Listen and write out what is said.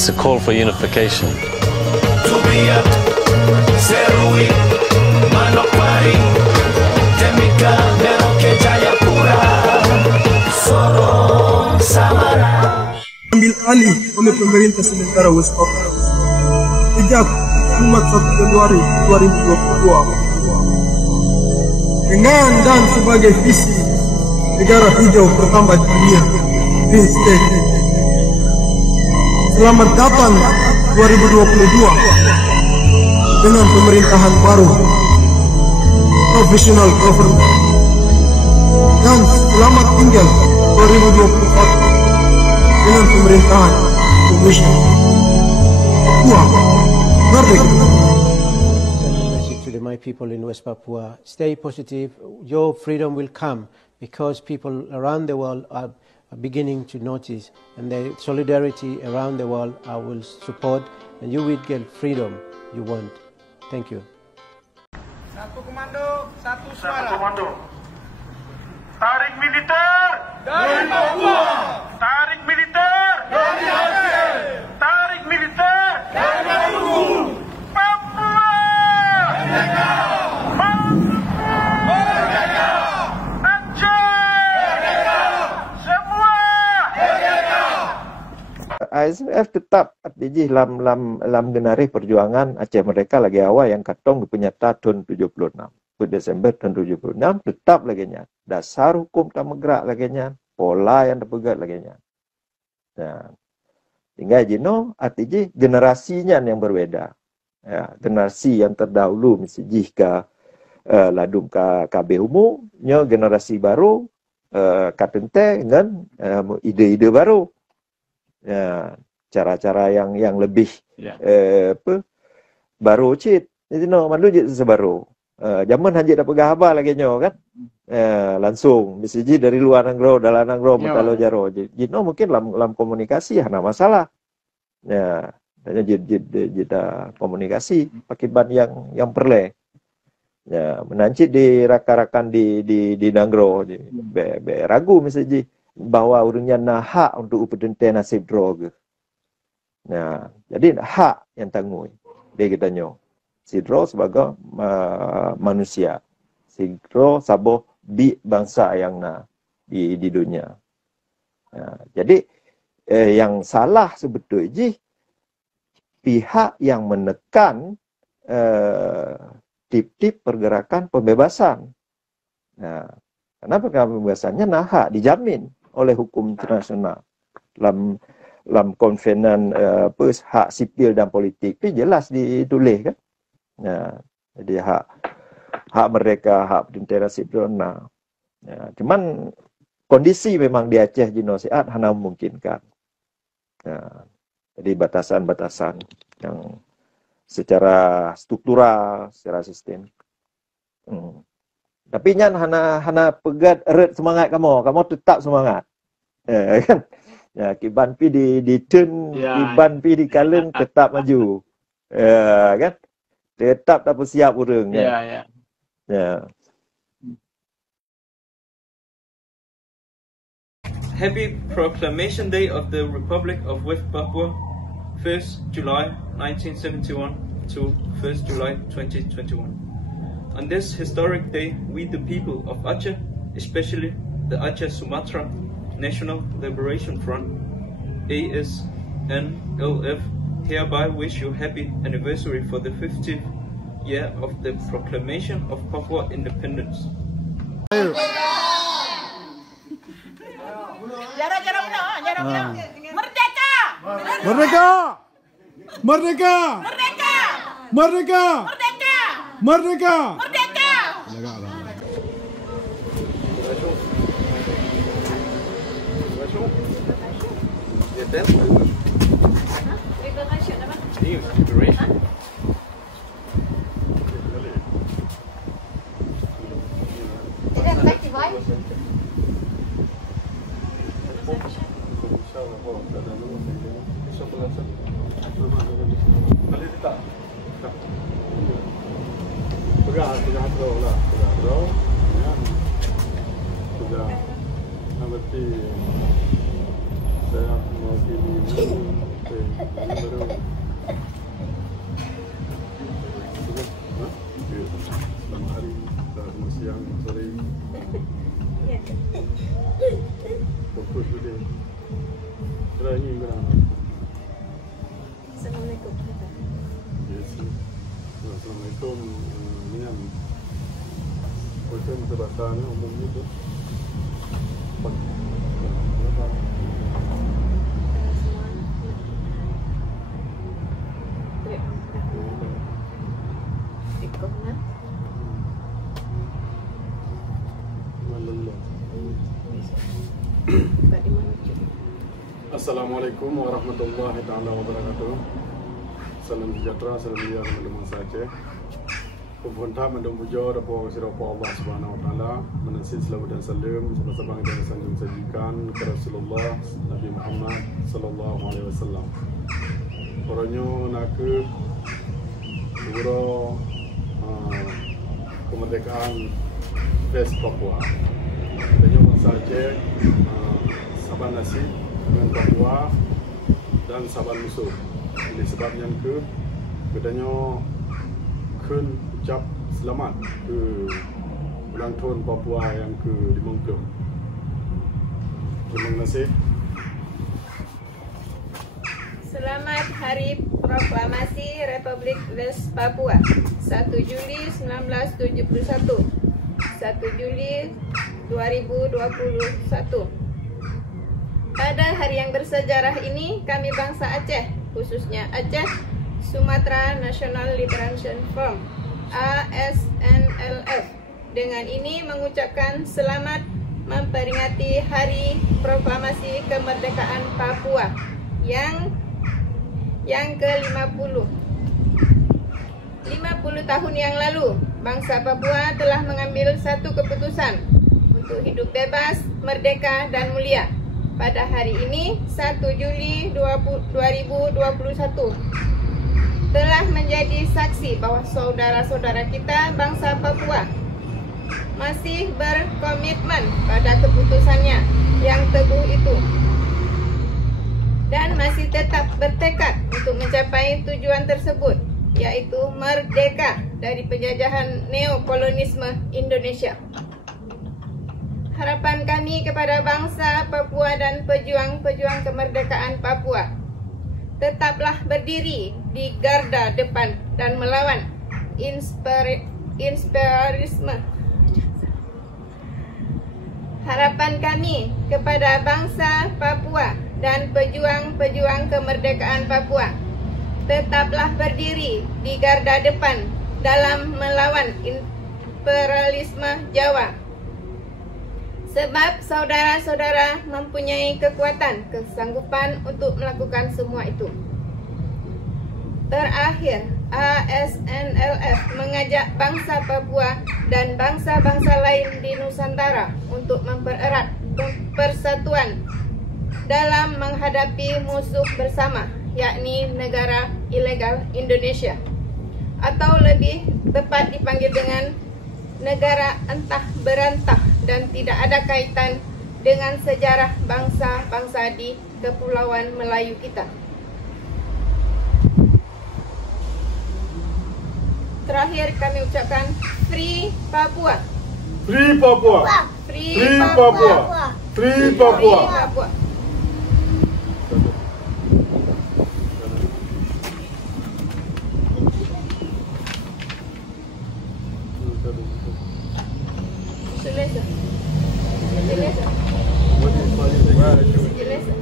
It's a call for unification. Ambil alih oleh pemerintah sementara West Papua sejak 1 Januari 2022 dengan dan sebagai visi negara hijau pertama di dunia, Green State. Selamat datang 2022 dengan pemerintahan baru, professional government, dan selamat tinggal 2024 dengan pemerintahan Indonesia. Papua merdeka. To my people in West Papua, stay positive. Your freedom will come because people around the world are beginning to notice, and the solidarity around the world I will support, and you will get freedom you want. Thank you. Satu komando, satu suara. Satu komando. Tarik militer dari Papua. Tarik militer Dari Aceh. Tarik militer Dari Maluku. Papua Merdeka. Merdeka. Aceh Merdeka. Semua Merdeka. ASF tetap artinya lam genari perjuangan Aceh Merdeka lagi awal yang katong penyata tahun 76. Desember tahun 76 tetap lagi nya. Dasar hukum tak megrak lagi nya. Pola yang terpegat lagi nya. Nah, tinggal jino artinya generasinya yang berbeda. Ya, generasi yang terdahulu mesti jika ladum ka KB Humu, nya generasi baru katente dengan ide-ide baru. Ya, cara-cara yang lebih baru cit. Jadi no malu je sebaru. Zaman hanya dah pegang habar lagi nyo kan. Langsung mesti dari luar nanggro dalam nanggro mentalo jaro. Jadi no mungkin dalam komunikasi hana masalah. Ya, hanya jeda komunikasi pakai ban yang perle. Ya, menancit di rakan-rakan di nanggro be ragu mesti bahwa urungnya nah hak untuk upedente nasib drog. Nah, jadi hak yang tanggung dia kita nyo. Sidro sebagai manusia. Sidro sabo bi bangsa yang di dunia. Nah, jadi yang salah sebetulnya pihak yang menekan tip-tip pergerakan pembebasan. Nah, karena pembebasannya hak dijamin oleh hukum internasional. Dalam konvenan hak sipil dan politik itu jelas ditulis kan. Ya, jadi hak mereka, hak tentera sipil. Nah, ya, cuman kondisi memang di Aceh genosiat hanya memungkinkan. Ya, jadi batasan-batasan yang secara struktural, secara sistem. Tapi nyan hana pegat erat semangat kamu tetap semangat. Kan? Ya, kiban pi di tun, kiban pi di kalen tetap maju. Kan? Tetap tak siap urang kan. Ya. Happy Proclamation Day of the Republic of West Papua, 1st July 1971 to 1st July 2021. On this historic day, we the people of Aceh, especially the Aceh Sumatra National Liberation Front, ASNLF, hereby wish you happy anniversary for the 50th year of the proclamation of Papua independence. Merdeka! Merdeka! Merdeka! Merdeka! Merdeka! Merdeka! Merdeka! Sudah mengerti saya mewakili Selamat hari, selamat siang, sore. Fokus dulu. Kalau ini berapa? Assalamualaikum. Yes. Assalamualaikum. Ini yang kita bahasa umum itu. Assalamualaikum warahmatullahi taala wabarakatuh. Salam sejahtera, salam mulia teman-teman Aceh. Pemerintah mendomujo dapo sirapa Allah Subhanahu wa taala, menasih selawat dan salam sebab-sebab yang sanjung sajikan ke Rasulullah Nabi Muhammad sallallahu alaihi wasallam. Orangnya nak buro kemerdekaan West Papua. Dan bangsa Aceh saban nasi dengan Papua dan saban musuh. Ini sebabnya kedanya kun ucap selamat ke ulang tahun Papua yang ke-50. Terima kasih. Selamat Hari Proklamasi Republik West Papua 1 Juli 1971 1 Juli 2021. Pada hari yang bersejarah ini, kami bangsa Aceh, khususnya Aceh Sumatera National Liberation Front ASNLF, dengan ini mengucapkan selamat memperingati Hari Proklamasi Kemerdekaan Papua yang ke-50. 50 tahun yang lalu, bangsa Papua telah mengambil satu keputusan untuk hidup bebas, merdeka, dan mulia. Pada hari ini, 1 Juli 2021, telah menjadi saksi bahwa saudara-saudara kita bangsa Papua masih berkomitmen pada keputusannya yang teguh itu dan masih tetap bertekad untuk mencapai tujuan tersebut, yaitu merdeka dari penjajahan neokolonisme Indonesia. Harapan kami kepada bangsa Papua dan pejuang-pejuang kemerdekaan Papua, tetaplah berdiri di garda depan dan melawan imperialisme. Harapan kami kepada bangsa Papua dan pejuang-pejuang kemerdekaan Papua, tetaplah berdiri di garda depan dalam melawan imperialisme Jawa. Sebab saudara-saudara mempunyai kekuatan, kesanggupan untuk melakukan semua itu. Terakhir, ASNLF mengajak bangsa Papua dan bangsa-bangsa lain di Nusantara untuk mempererat persatuan dalam menghadapi musuh bersama, yakni negara ilegal Indonesia, atau lebih tepat dipanggil dengan negara entah berantah dan tidak ada kaitan dengan sejarah bangsa-bangsa di Kepulauan Melayu kita. Terakhir kami ucapkan Free Papua. Free Papua. Free Papua. Free Papua. Free Papua. Selesai. Selesai.